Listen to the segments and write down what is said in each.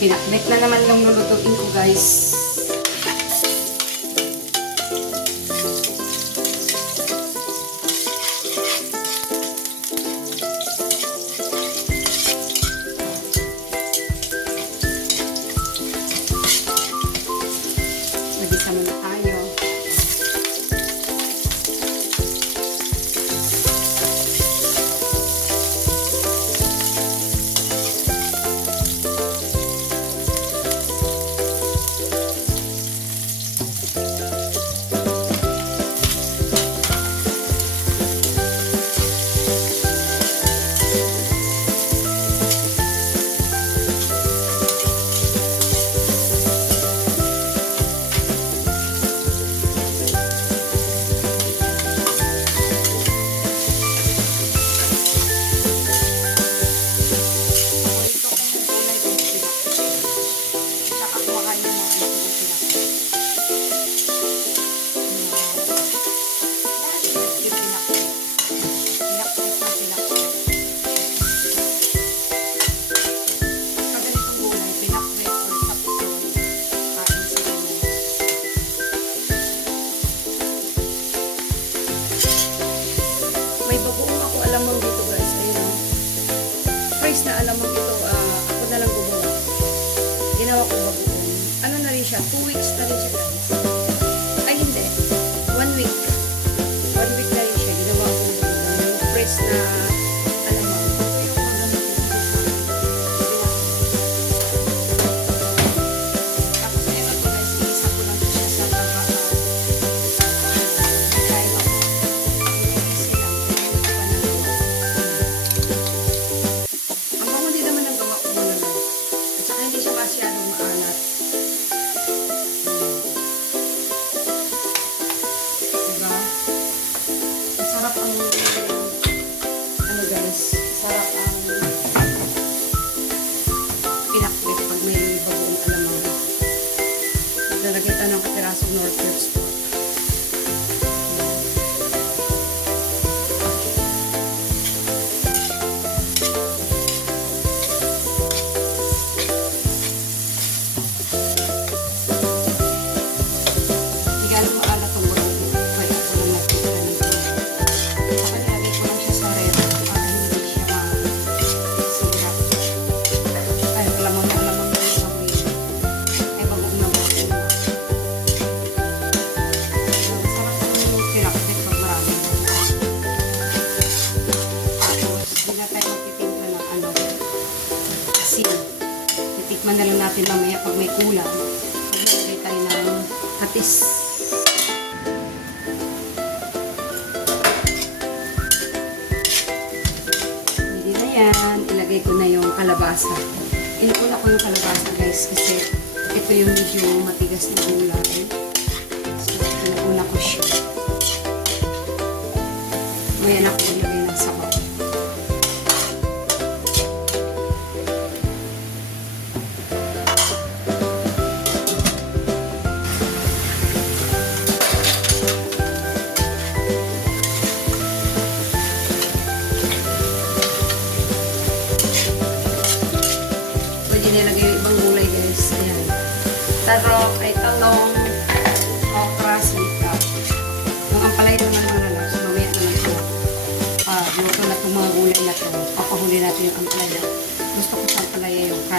Pinakbet na naman lang lulutuin ko guys. Krishna. kalabasa. Inukula ko yung kalabasa guys kasi ito yung medyo matigas na gulay. Eh. So, inukula ko siya. Mayan ako ulit.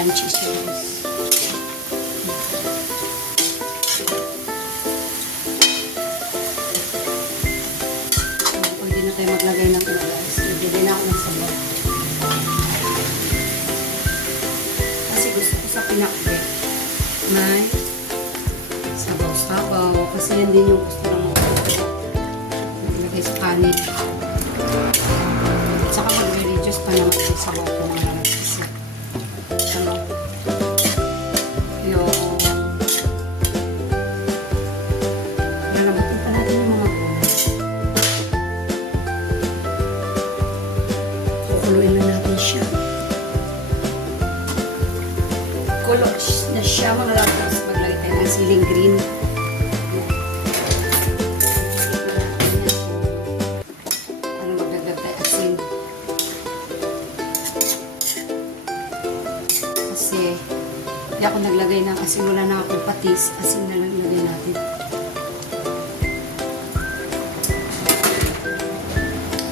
crunchy sauce. Pwede na tayo maglagay ng ano guys. Na ako ng sabaw. Kasi gusto ko sa. May sabaw-sabaw. Kasi yan din yung gusto ng mga. Maglagay sa kanin. At saka mag-religious pa naman sa sabaw. Kailangan mo na lang tapos maglagay tayo ng siling green. Ano magdagdag tayo asin. Kasi hindi ako naglagay ng asin. Wala na akong patis. Asin na lang ilagay natin.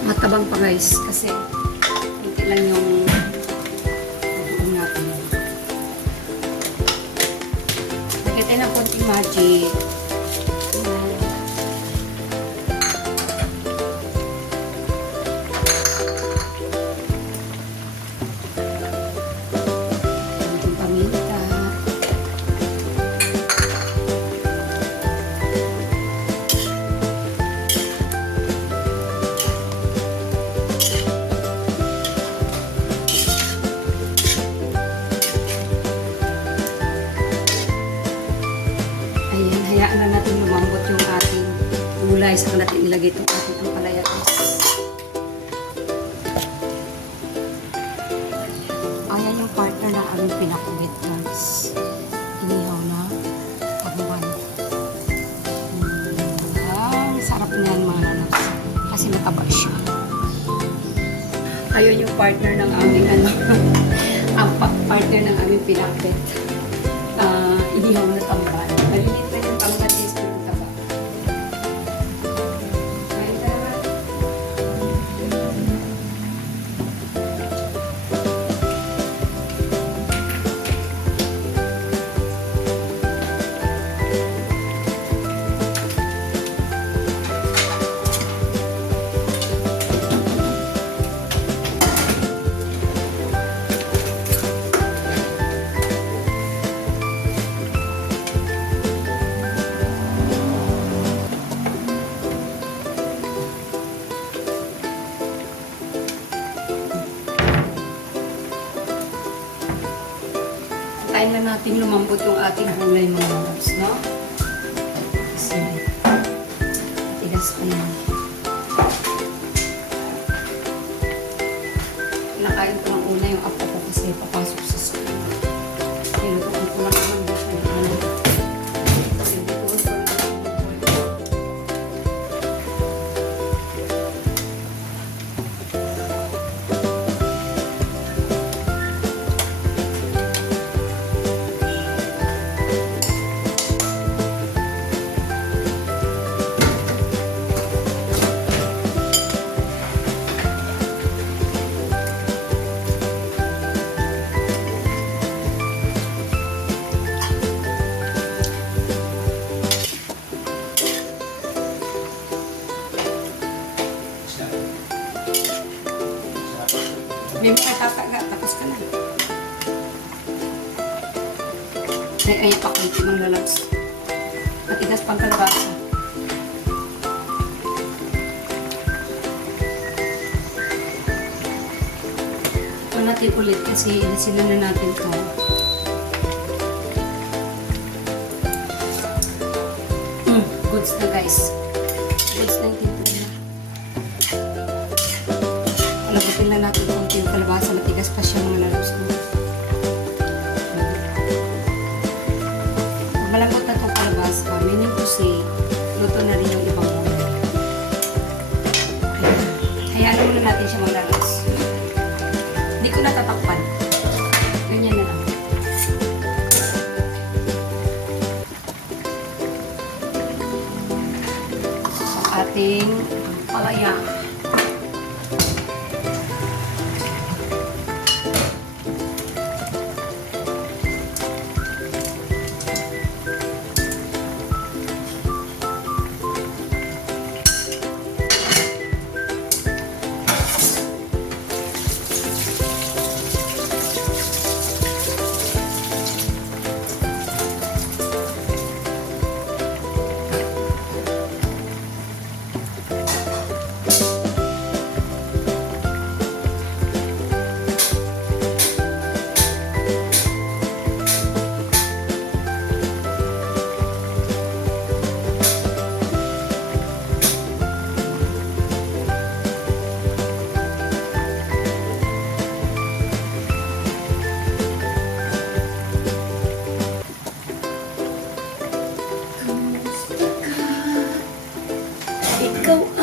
Matabang pa guys kasi hindi lang yung magic. Gulay. Saka natin ilagay itong ating ampalaya. guys. Ayan yung partner ng aming pinakubit, guys. Inihaw na. Mm, ang sarap niyan mga nanos. Kasi mataba siya. Ayun yung partner ng aming ano, ang pa- partner ng aming pinakubit. Ah, inihaw na tamban. Malilit Na natin lumambot yung ating gulay mga loves, no? Kasi, tigas pa yan. Nakain ko ng una yung apo ko kasi papasok May mga tataga, tapos ka na. Ay, ay, pakunti mong lalabs. Matigas pang kalabasa. Ito natin ulit kasi nasila na natin to. Mm, goods na guys. Goods na yung timpla. Palagutin lang natin konti yung kalabasa. Matigas pa siya mga lalabs mo. go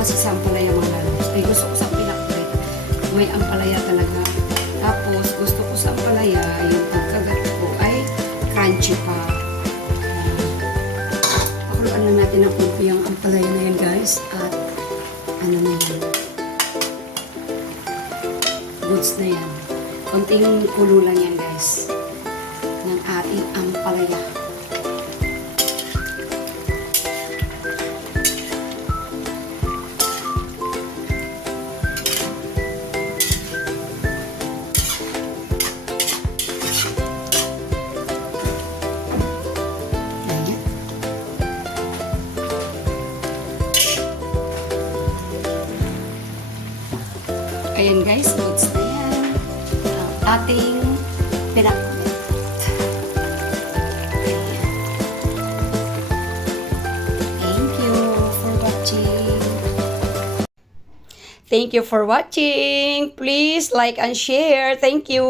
kasi sa ampalaya mga lalabas. Gusto ko sa pinakbay. May ampalaya talaga. Tapos, gusto ko sa ampalaya, yung pagkagat ko ay crunchy pa. Pakuloan na natin ang kuko yung ampalaya na yan, guys. At, ano na yan. Goods na yan. Konting kulo lang yan, guys. Ng ating ampalaya. Ayan guys, goods na yan. Ang ating. Ayan. Thank you for watching. Thank you for watching. Please like and share. Thank you.